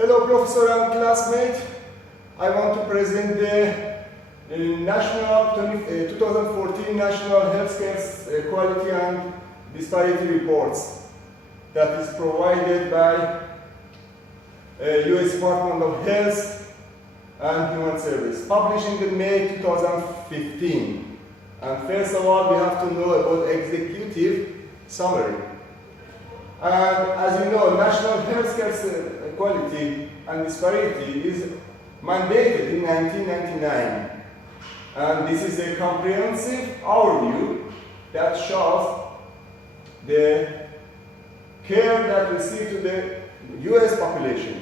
Hello, professor and classmate. I want to present the 2014 National Healthcare Quality and Disparity Reports that is provided by U.S. Department of Health and Human Services, published in the May 2015. And first of all, we have to know about executive summary. And as you know, national healthcare quality and disparity is mandated in 1999. And this is a comprehensive overview that shows the care that received to the US population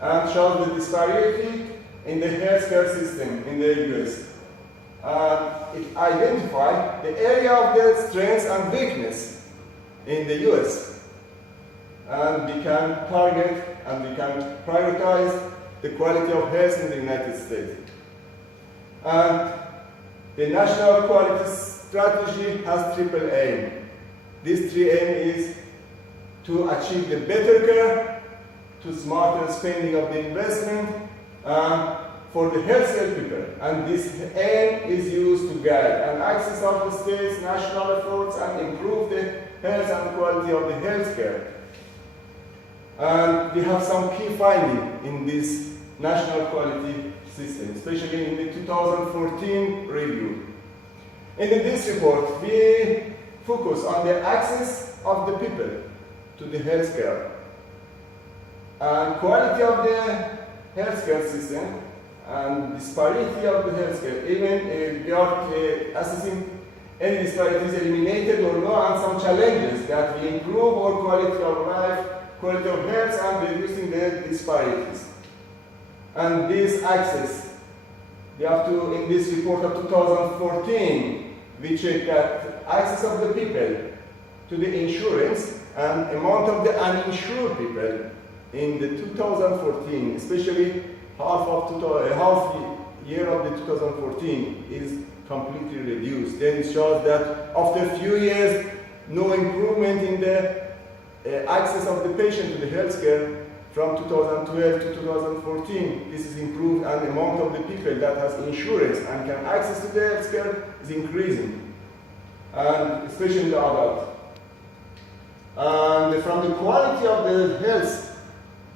and shows the disparity in the healthcare system in the US. It identifies the area of the strengths and weakness in the US. And we can target and we can prioritize the quality of health in the United States. And the national quality strategy has triple aim. This three aim is to achieve the better care, to smarter spending of the investment, for the healthcare people. And this aim is used to guide and access of the state's national efforts and improve the health and quality of the healthcare. And we have some key findings in this national quality system, especially in the 2014 review. In this report, we focus on the access of the people to the healthcare and quality of the healthcare system and disparity of the healthcare. Even we are assessing any disparities eliminated or no, and some challenges that we improve our quality of life, quality of health, and reducing the disparities. And this access, we have to, in this report of 2014, we check that access of the people to the insurance and amount of the uninsured people in the 2014, especially half year of the 2014 is completely reduced. Then it shows that after a few years, no improvement in the access of the patient to the healthcare from 2012 to 2014. This is improved, and the amount of the people that has insurance and can access to the healthcare is increasing, and especially the adult. And from the quality of the health,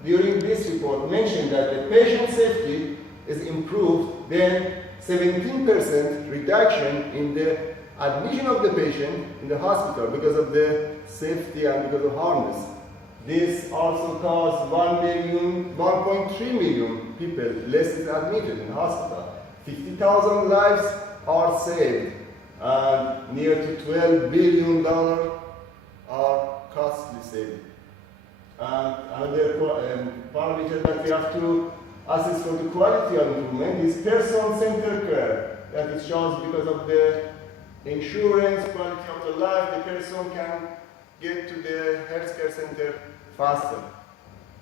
during this report mentioned that the patient safety is improved, then 17% reduction in the admission of the patient in the hospital because of the safety and because of harmless. This also caused 1.3 million people less is admitted in hospital. 50,000 lives are saved, and near to $12 billion are costly saved. And another parameter that we have to assess for the quality of improvement is person-centered care. That it shows because of the insurance, quality of the life, the person can get to the healthcare center faster.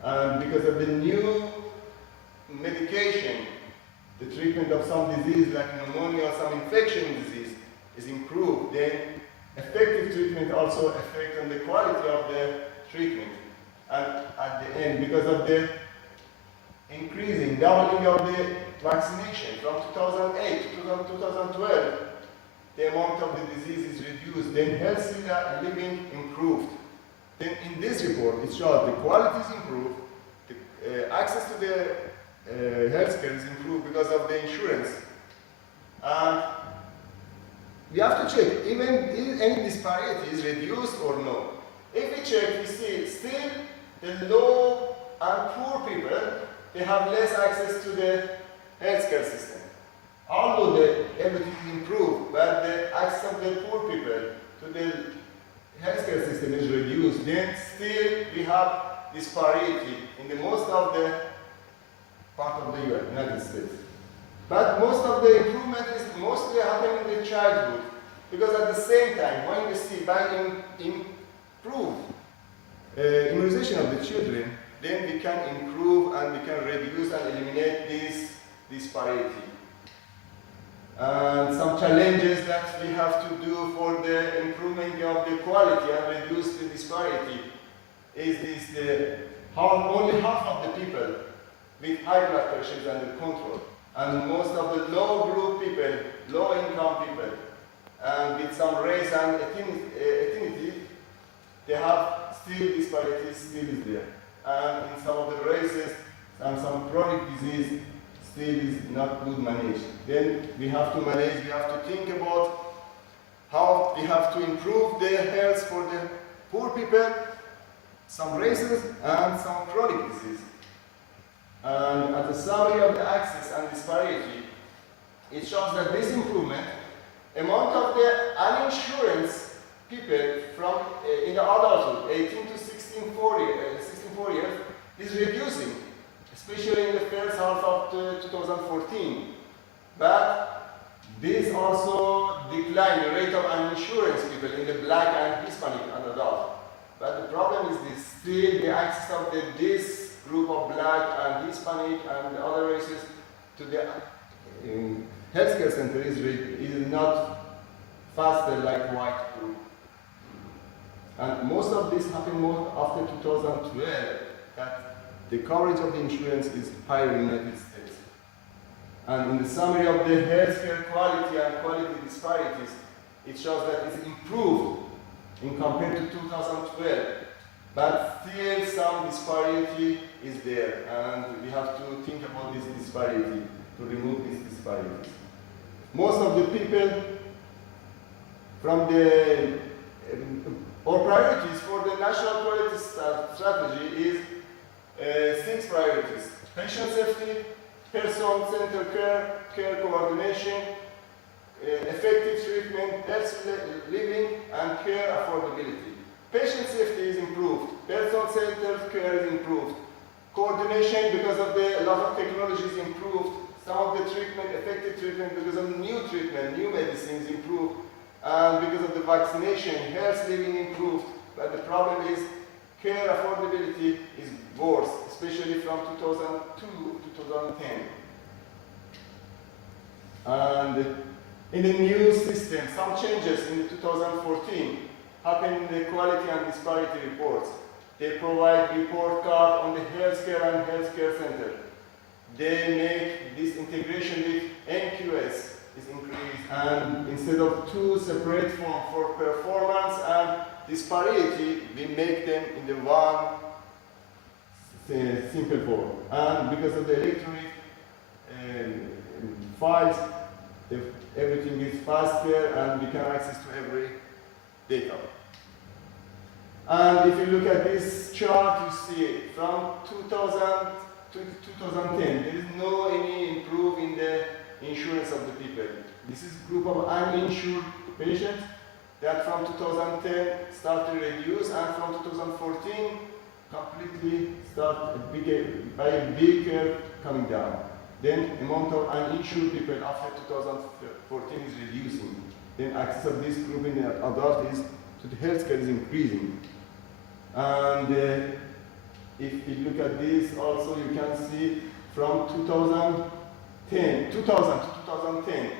And because of the new medication, the treatment of some disease like pneumonia or some infection disease is improved, then effective treatment also affects on the quality of the treatment. And at the end, because of the increasing, doubling of the vaccination from 2008 to 2012, the amount of the disease is reduced, then healthy living improved. Then in this report, it shows the quality is improved, the access to the healthcare is improved because of the insurance. And we have to check, even if any disparity is reduced or no. If we check, we see still the low and poor people, they have less access to the healthcare system. Although everything is improved, but the access of the poor people to the healthcare system is reduced, then still we have disparity in the most of the part of the United States. But most of the improvement is mostly happening in the childhood, because at the same time, when we see by improved immunization of the children, then we can improve and we can reduce and eliminate this disparity. And some challenges that we have to do for the improvement of the quality and reduce the disparity is this the only half of the people with high blood pressure is under control. And most of the low group people, low income people, and with some race and ethnicity, they have still disparities still is there. And in some of the races and some chronic disease still is not good managed. Then we have to manage, we have to think about how we have to improve the health for the poor people, some races and some chronic disease. And as a summary of the access and disparity, it shows that this improvement, amount of the uninsured people from in the adulthood, 18 to 64 years, is reducing, especially in the first half of 2014. But this also declined the rate of uninsured people in the black and Hispanic and adult. But the problem is this, still the access of this group of black and Hispanic and other races to the healthcare center is not faster like white group. And most of this happened more after 2012, that the coverage of the insurance is higher in the United States. And in the summary of the healthcare quality and quality disparities, it shows that it's improved in compared to 2012. But still some disparity is there, and we have to think about this disparity, to remove this disparity. Most of the people from the, or priorities for the national quality strategy is 6 priorities: patient safety, person-centered care, care coordination, effective treatment, health living, and care affordability. Patient safety is improved, person-centered care is improved, coordination because of a lot of technology is improved, some of the treatment, effective treatment because of new treatment, new medicines improved, and because of the vaccination, health living improved. But the problem is care affordability is worse, especially from 2002 to 2010. And in the new system, some changes in 2014 happen in the quality and disparity reports. They provide report card on the healthcare and healthcare center. They make this integration with NQS is increased, and instead of 2 separate forms for performance and disparity, we make them in the one simple form. And because of the electronic files, everything is faster and we can access to every data. And if you look at this chart, you see from 2000 to 2010, there is no any improve in the insurance of the people. This is a group of uninsured patients that from 2010 start to reduce, and from 2014 completely start by a big curve coming down. Then amount of uninsured people after 2014 is reducing. Then access of this group in the adult is to the healthcare is increasing. And if you look at this also, you can see from 2000 to 2010,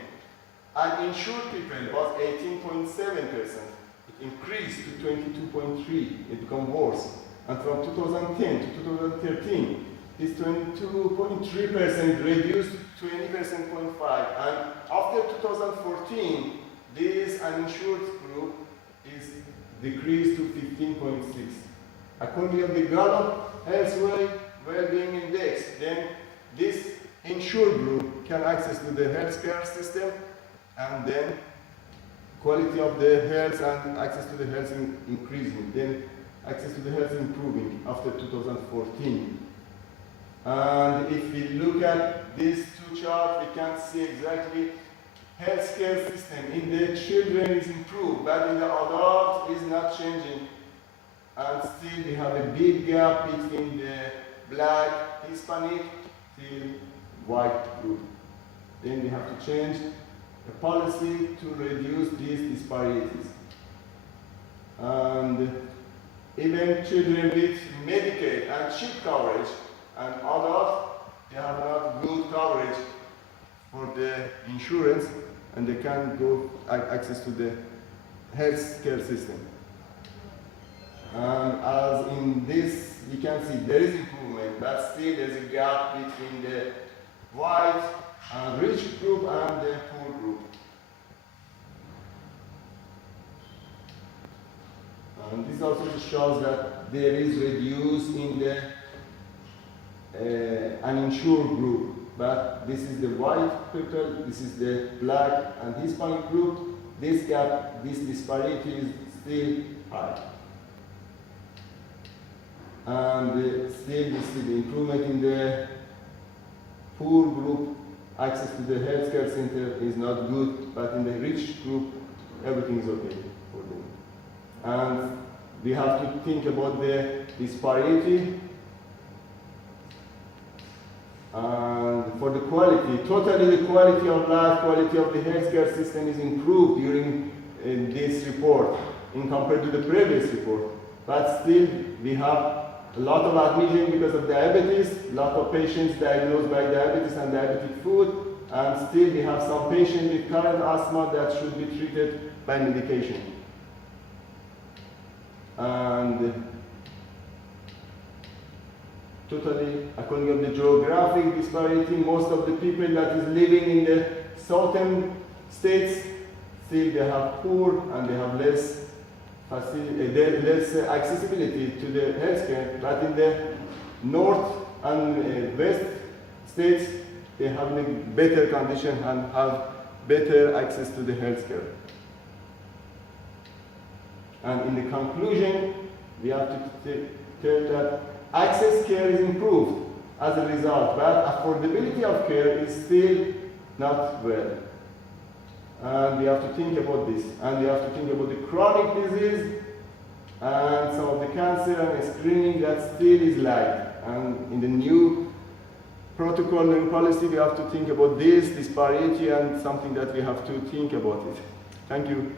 uninsured people was 18.7%. It increased to 22.3%. It became worse. And from 2010 to 2013, this 22.3% reduced to 20.5%. And after 2014, this uninsured group is decreased to 15.6%. According to the Gallup Health Well-being Index, then this insured group can access to the healthcare system, and then quality of the health and access to the health increasing. Then access to the health improving after 2014. And if we look at these 2 charts, we can see exactly healthcare system in the children is improved, but in the adult is not changing. And still we have a big gap between the black, Hispanic, till white group. Then we have to change the policy to reduce these disparities. And even children with Medicaid and cheap coverage and adults, they have not good coverage for the insurance, and they can go access to the health care system. And as in this, you can see there is improvement, but still there is a gap between the white and rich group and the poor group. And this also shows that there is reduce in the uninsured group. But this is the white people, this is the black and Hispanic group. This gap, this disparity is still high. And still we see the improvement in the poor group. Access to the healthcare center is not good, but in the rich group, everything is okay for them. And we have to think about the disparity. And for the quality, totally the quality of life, quality of the healthcare system is improved during this report in compared to the previous report. But still, we have a lot of admission because of diabetes, a lot of patients diagnosed by diabetes and diabetic food, and still we have some patients with current asthma that should be treated by medication. And totally, according to the geographic disparity, most of the people that is living in the southern states, still they have poor and they have less accessibility to the healthcare. But in the north and west states, they have a better condition and have better access to the healthcare. And in the conclusion, we have to tell that access care is improved as a result, but affordability of care is still not well. And we have to think about this. And we have to think about the chronic disease and some of the cancer and screening that still is lagged. And in the new protocol, new policy, we have to think about this disparity and something that we have to think about it. Thank you.